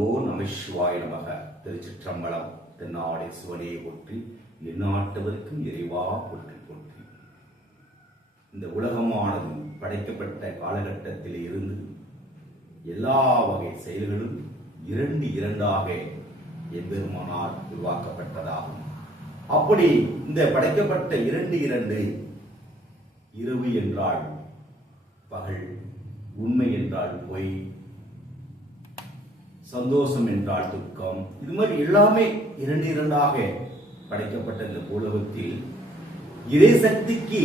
நமோ நம சிவாய நமக. திருச்சிற்றம்பலம். தென்னாடை சிவனே போற்றி, எந்நாட்டவருக்கும் இறைவா போற்றி போற்றி. இந்த உலகமானது படைக்கப்பட்ட காலகட்டத்தில் இருந்து எல்லா வகை செயல்களும் இரண்டாக எம்பெருமானால் உருவாக்கப்பட்டதாகும். அப்படி இந்த படைக்கப்பட்ட இரண்டு, இரவு என்றால் பகல், உண்மை என்றால் பொய், சந்தோஷம் என்றால் துக்கம், இது மாதிரி எல்லாமே இரண்டாக படைக்கப்பட்ட இந்த பூலகத்தில் இறை சக்திக்கு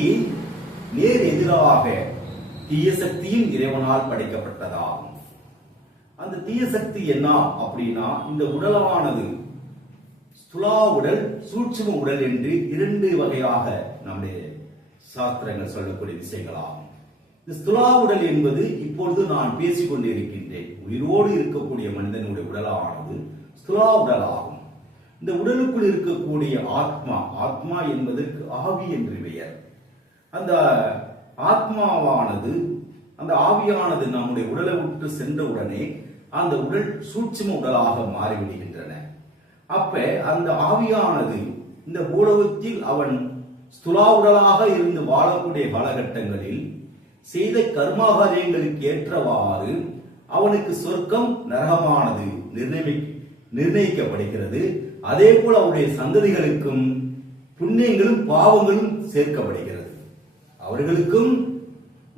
நேர் எதிராக தீய சக்தியும் இறைவனால் படைக்கப்பட்டதாகும். அந்த தீய சக்தி என்ன அப்படின்னா, இந்த உடலானது ஸ்துலா உடல், சூட்சும உடல் என்று இரண்டு வகையாக நம்முடைய சாஸ்திரங்கள் சொல்லக்கூடிய விஷயங்களாகும். இந்த ஸ்துலா உடல் என்பது இப்பொழுது நான் பேசிக் கொண்டிருக்கின்றேன். உயிரோடு இருக்கக்கூடிய மனிதனுடைய உடலானது ஸ்துலா உடல் ஆகும். இந்த உடலுக்குள் இருக்கக்கூடிய ஆத்மா என்பதற்கு ஆவி என்று பெயர். அந்த ஆத்மாவானது, அந்த ஆவியானது நம்முடைய உடலை விட்டு சென்ற உடனே அந்த உடல் சூட்சும உடலாக மாறிவிடுகின்றன. அப்ப அந்த ஆவியானது இந்த பூலோகத்தில் அவன் ஸ்துலா உடலாக இருந்து வாழக்கூடிய காலகட்டங்களில் செய்த கர்மாகாரியங்களுக்கு ஏற்றவாறு அவனுக்கு சொர்க்கம் நரகமானது நிர்ணயிக்கப்படுகிறது. அதே போல அவருடைய சந்ததிகளுக்கும் புண்ணியங்களும் பாவங்களும் சேர்க்கப்படுகிறது. அவர்களுக்கும்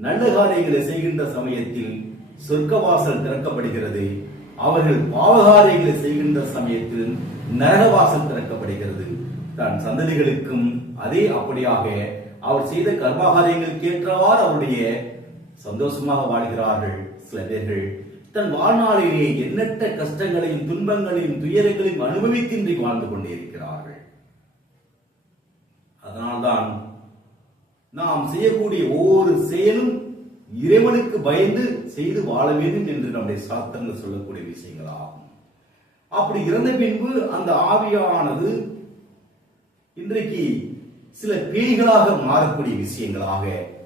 நல்ல காரியங்களை செய்கின்ற சமயத்தில் சொர்க்கவாசல் திறக்கப்படுகிறது. அவர்கள் பாவகாரியங்களை செய்கின்ற சமயத்தில் நரகவாசல் திறக்கப்படுகிறது. தன் சந்ததிகளுக்கும் அதே அப்படியாக அவர் செய்த கர்மாகாரியங்களுக்கு ஏற்றவாறு அவருடைய சந்தோஷமாக வாழ்கிறார்கள். சில பேர்கள் தன் வாழ்நாளிலே எண்ணற்ற கஷ்டங்களையும் துன்பங்களையும் துயரங்களையும் அனுபவித்தின்றி வாழ்ந்து கொண்டே இருக்கிறார்கள். அதனால்தான் நாம் செய்யக்கூடிய ஒவ்வொரு செயலும் இறைவனுக்கு பயந்து செய்து வாழ வேண்டும் என்று நம்முடைய சாஸ்திரங்கள் சொல்லக்கூடிய விஷயங்களாகும். அப்படி இறந்த பின்பு அந்த ஆவியானது இன்றைக்கு சில பேய்களாக மாறக்கூடிய விஷயங்களாக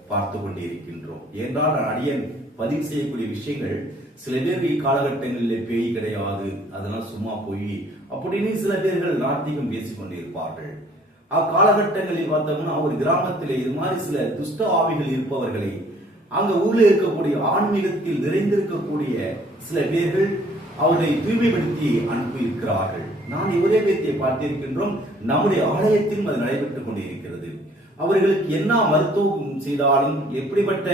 பார்த்து கொண்டே இருக்கின்றோம். ஏனென்றால் நான் அடியன் பதிவு செய்யக்கூடிய விஷயங்கள் சில பேர் இக்காலகட்டங்களில் பேய் கிடையாது, அதெல்லாம் சும்மா போய் அப்படின்னு சில பேர்கள் நாத்திகம் பேசிக் கொண்டிருப்பார்கள். அக்காலகட்டங்களில் பார்த்தோம்னா ஒரு கிராமத்திலே இது மாதிரி சில துஷ்ட ஆவிகள் இருப்பவர்களை அங்க ஊரில் இருக்கக்கூடிய ஆன்மீகத்தில் நிறைந்திருக்கக்கூடிய சில பேர்கள் அவர்களை தூய்மைப்படுத்தி அனுப்பியிருக்கிறார்கள். நான் ஒரே பேத்தியை பார்த்திருக்கின்றோம். நம்முடைய ஆலயத்திலும் அது நடைபெற்றுக் கொண்டிருக்கிறது. அவர்களுக்கு என்ன மருத்துவம் செய்தாலும், எப்படிப்பட்ட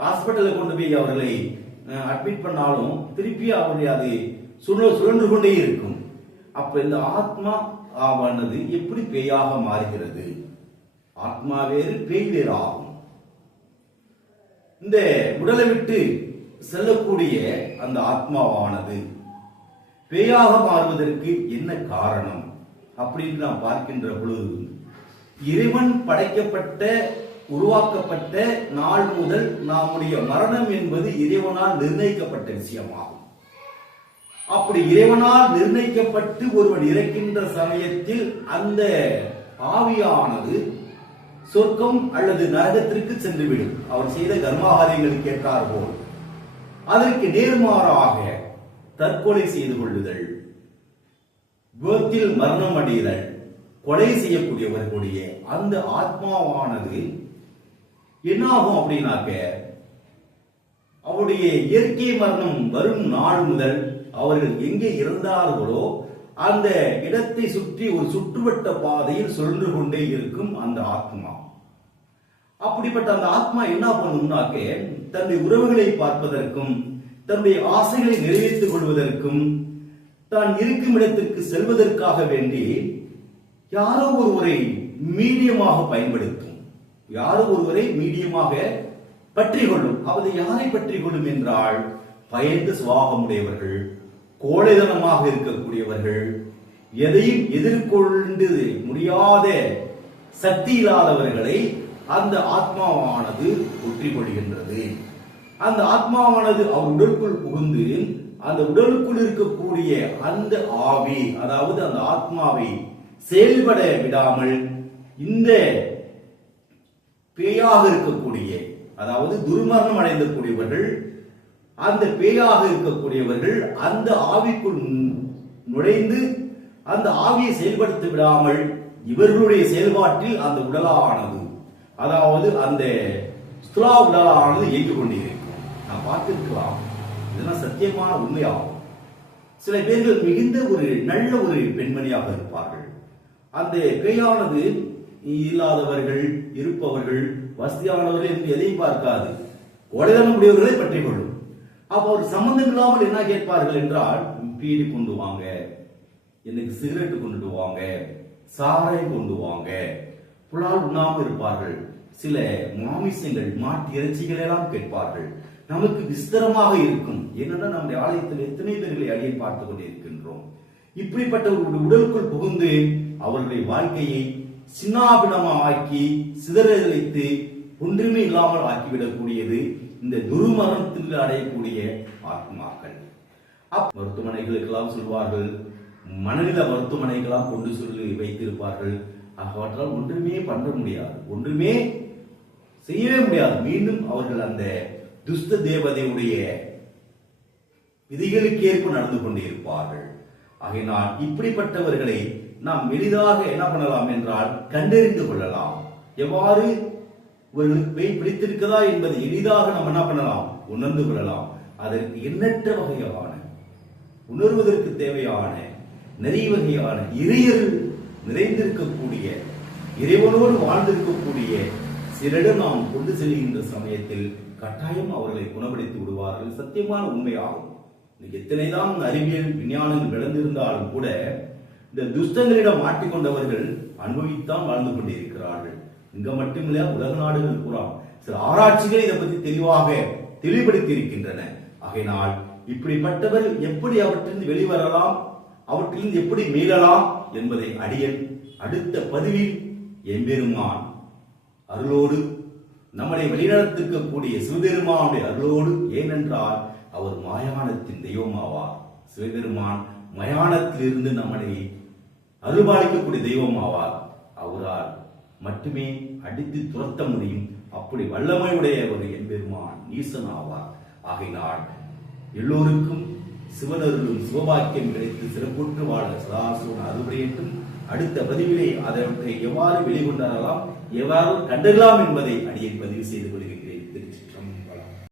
ஹாஸ்பிட்டலில் கொண்டு போய் அவர்களை அட்மிட் பண்ணாலும் திருப்பி அவருடைய அது சுழன்று கொண்டே இருக்கும். அப்ப இந்த ஆத்மா ஆவானது எப்படி பேயாக மாறுகிறது? ஆத்மா வேறு, பேய் வேறு ஆகும். இந்த உடலை விட்டு செல்லக்கூடிய அந்த ஆத்மாவானது பேயாக மாறுவதற்கு என்ன காரணம் அப்படின்னு நாம் பார்க்கின்ற பொழுது, இறைவன் படைக்கப்பட்ட உருவாக்கப்பட்ட நாள் முதல் நம்முடைய மரணம் என்பது இறைவனால் நிர்ணயிக்கப்பட்ட விஷயமாகும். அப்படி இறைவனால் நிர்ணயிக்கப்பட்டு ஒருவன் இறக்கின்ற சமயத்தில் அந்த ஆவியானது சொர்க்கம் அல்லது நரகத்திற்கு சென்றுவிடும். அவர் செய்த கர்மாகாரியங்களுக்கு ஏற்றார் போல். அதற்கு நேர்மாறாக தற்கொலை செய்து கொள்ளுதல், விபத்தில் மரணம் அடைதல், கொலை செய்யக்கூடியவர்களுடைய அந்த ஆத்மாவானது என்ன ஆகும் அப்படின்னாக்க, அவருடைய இயற்கை மரணம் வரும் நாள் முதல் அவர்கள் எங்கே இறந்தார்களோ அந்த இடத்தை சுற்றி ஒரு சுற்றுவட்ட பாதையில் சுழன்று கொண்டே இருக்கும் அந்த ஆத்மா. அப்படிப்பட்ட அந்த ஆத்மா என்ன பண்ணும்னாக்க, தன்னுடைய உறவுகளை பார்ப்பதற்கும் தன்னுடைய ஆசைகளை நிறைவேற்றிக் கொள்வதற்கும் தான் இருக்கும் இடத்திற்கு செல்வதற்காக வேண்டி யாரோ ஒருவரை மீடியமாக பயன்படுத்தும். யாரோ ஒருவரை மீடியமாக பற்றி கொள்ளும். அது யாரை பற்றி கொள்ளும் என்றால், பயந்த சுபாவமுடையவர்கள், கோழைதனமாக இருக்கக்கூடியவர்கள், எதையும் எதிர்கொண்டு முடியாத சக்தி இல்லாதவர்களை அந்த ஆத்மாவானது ஒற்றி கொள்கின்றது. அந்த ஆத்மாவானது அவர் உடலுக்குள் புகுந்து அந்த உடலுக்குள் இருக்கக்கூடிய அந்த ஆவி, அதாவது அந்த ஆத்மாவை செயல்பட விடாமல் இந்த பேயாக இருக்கக்கூடிய, அதாவது துர்மரணம் அடைந்தக்கூடியவர்கள் அந்த பேயாக இருக்கக்கூடியவர்கள் அந்த ஆவிக்குள் நுழைந்து அந்த ஆவியை செயல்படுத்த விடாமல் இவர்களுடைய செயல்பாட்டில் அந்த உடலானது, அதாவது அந்த ஸ்துலா உடலானது இயங்கிக் கொண்டிருக்கும். நான் பார்த்திருக்கலாம், இதெல்லாம் சத்தியமான உண்மையாகும். சில பேர்கள் மிகுந்த ஒரு நல்ல ஒரு பெண்மணியாக இருப்பார்கள். அந்த பேயானது இல்லாதவர்கள், இருப்பவர்கள், வசதியானவர்கள் என்று எதையும் பார்க்காது, கொடைதனம் உடையவர்களை பற்றி கொள்ளும். அப்ப அவர் சம்பந்தம் இல்லாமல் என்ன கேட்பார்கள் என்றால், பீடி கொண்டு வாங்க, எனக்கு சிகரெட் கொண்டு வாங்க, சாராயம் கொண்டு வாங்க. புலால் உண்ணாமல் இருப்பார்கள். சில மாமிசங்கள், மாட்டு இறைச்சிகள் எல்லாம் கேட்பார்கள். நமக்கு விஸ்தரமாக இருக்கும். என்னன்னா நம்முடைய ஆலயத்தில் எத்தனை பேர்களை அடியை பார்த்துக் கொண்டிருக்கின்றோம். இப்படிப்பட்டவர்களுடைய உடலுக்குள் புகுந்து அவர்களுடைய வாழ்க்கையை சின்னாபினமாக்கி சிதறடித்து ஒன்றுமே இல்லாமல் ஆக்கிவிடக்கூடியது இந்த துருமரணத்தில் அடையக்கூடிய ஆத்மாக்கள். மருத்துவமனைகளுக்கெல்லாம் சொல்வார்கள், மனநில மருத்துவமனைக்கெல்லாம் கொண்டு சொல்லி வைத்திருப்பார்கள். அவற்றால் ஒன்றுமே பண்ண முடியாது, ஒன்றுமே செய்யவே முடியாது. மீண்டும் அவர்கள் அந்த துஷ்ட தேவதையுடைய விதிகளுக்கு ஏற்ப நடந்து கொண்டே இருப்பார்கள். ஆகையினால் இப்படிப்பட்டவர்களை நாம் எளிதாக என்ன பண்ணலாம் என்றால் கண்டறிந்து கொள்ளலாம். எவ்வாறு இவர்களுக்கு பேய் பிடித்திருக்கிறதா என்பதை எளிதாக நாம் என்ன பண்ணலாம், உணர்ந்து கொள்ளலாம். அதற்கு எண்ணற்ற வகையான உணர்வதற்கு தேவையான நிறைய வகையான இறையர்கள் நிறைந்திருக்கக்கூடிய, இறைவனோடு வாழ்ந்திருக்கக்கூடிய சிலரிடம் நாம் கொண்டு செல்கின்ற சமயத்தில் கட்டாயம் அவர்களை குணப்படுத்தி விடுவார்கள். சத்தியமான உண்மையாகும். எத்தனைதான் அறிவியல் விஞ்ஞானங்கள் விளந்திருந்தாலும் கூட இந்த துஷ்டங்களிடம் மாட்டிக்கொண்டவர்கள் அனுபவித்தான் வாழ்ந்து கொண்டிருக்கிறார்கள். இங்க மட்டுமில்ல, உலக நாடுகள் பூரா சில ஆராய்ச்சிகள் இதை பற்றி தெளிவாக தெளிவுபடுத்தி இருக்கின்றன. ஆகையினால் இப்படிப்பட்டவர்கள் எப்படி அவற்றிலிருந்து வெளிவரலாம், அவற்றிலிருந்து எப்படி மீளலாம் என்பதை அடியன் அடுத்த பதிவில் எம்பெருமான் அருளோடு நம்மை வழிநடத்திருக்கக்கூடிய சிவபெருமானுடைய அருளோடு, ஏனென்றால் அவர் மயானத்தின் தெய்வமாவார். சிவபெருமான் மயானத்திலிருந்து நம்மை அருள்பாலிக்கக்கூடிய தெய்வமாவார். அவரால் மட்டுமே அடித்து துரத்த முடியும். அப்படி வல்லமையுடைய ஒரு எம்பெருமான் ஈசன் ஆவார். ஆகையினால் எல்லோருக்கும் சிவனருளும் சிவபாக்கியம் கிடைத்து சிறப்புற்று வாழ சதாசிவன் அருள்புரியட்டும். அடுத்த பதிவிலே அதனை எவ்வாறு வெளிக்கொண்டாரலாம், எவ்வாறு கண்டறியலாம் என்பதை அடியை பதிவு செய்து கொள்கிறேன்.